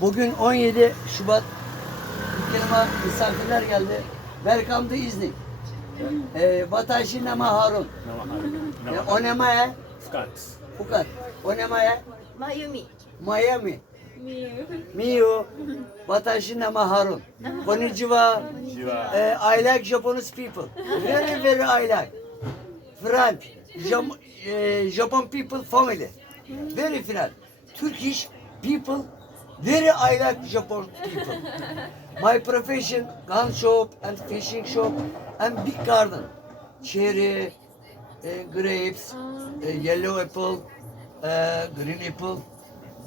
Bugün 17 Şubat. Ülkeme misafirler geldi. Welcome to İznik. Ee, Watashi nama Harun. Ee, Onemae Fukat. Fukat. Onemae Mayumi. Miami. Miu. Miyu. Watashi nama Harun. Konnichiwa. Eh, I like Japanese people. Very very I like. French. Jam, eh, Japan people family. Very French. Turkish people. Very I like Japan people. My profession gun shop and fishing shop and big garden. Cherry, eh, grapes, eh, yellow apple, eh, green apple,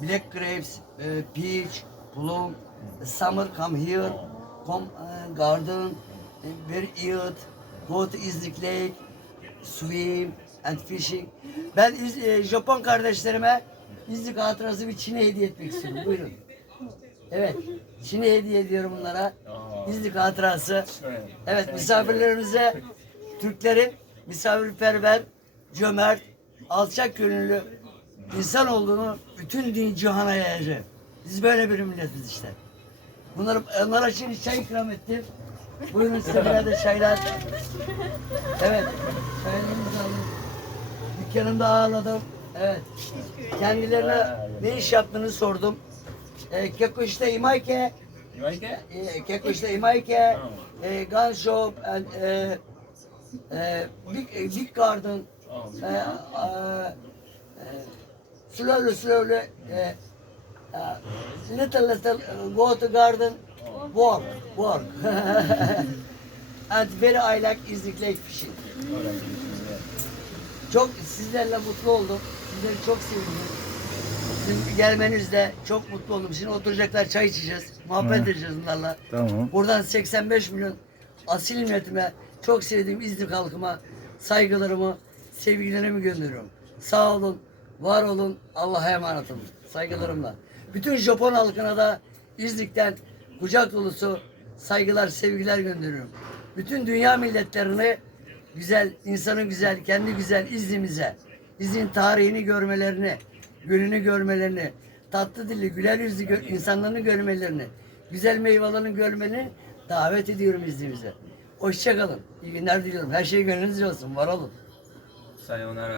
black grapes, eh, peach, plum. Summer come here, come eh, garden, eh, very eat, go to Iznik Lake, swim and fishing. Ben İz- e, Japon kardeşlerime İznik hatırası bir Çin'e hediye etmek istiyorum. Buyurun. Evet. Çin'e hediye ediyorum bunlara. İznik hatırası. Evet misafirlerimize Türklerin misafirperver, cömert, alçak gönüllü insan olduğunu bütün din cihana yayacağım. Biz böyle bir milletiz işte. Bunları, onlara şimdi çay ikram ettim. Buyurun size birer de çaylar. Evet. Çaylarınızı alın. Dükkanımda ağırladım. Evet. Kendilerine ne iş yaptığını sordum. E, Keko işte imayke, Imaike? e, Keko işte imayke, e, gun shop and e, e, big, e, big garden. E, e, e, slowly, slowly, e, e, little, little uh, go to garden, walk, walk. and very I like Iznik Lake fishing. Çok sizlerle mutlu oldum. Sizleri çok sevindim. Sizin gelmenizle çok mutlu oldum. Şimdi oturacaklar çay içeceğiz. Muhabbet edeceğiz bunlarla. Tamam. Buradan 85 milyon asil milletime, çok sevdiğim İznik halkıma saygılarımı, sevgilerimi gönderiyorum. Sağ olun, var olun, Allah'a emanet olun. Saygılarımla. Bütün Japon halkına da İznik'ten kucak dolusu saygılar, sevgiler gönderiyorum. Bütün dünya milletlerini güzel, insanı güzel, kendi güzel İznik'imize, İznik'in tarihini görmelerini, gölünü görmelerini, tatlı dilli, güler yüzlü gö- insanlarını görmelerini, güzel meyvelerini görmeni davet ediyorum İznik'imize. Hoşçakalın. İyi günler diliyorum. Her şey gönlünüzce olsun. Var olun. Sayonara.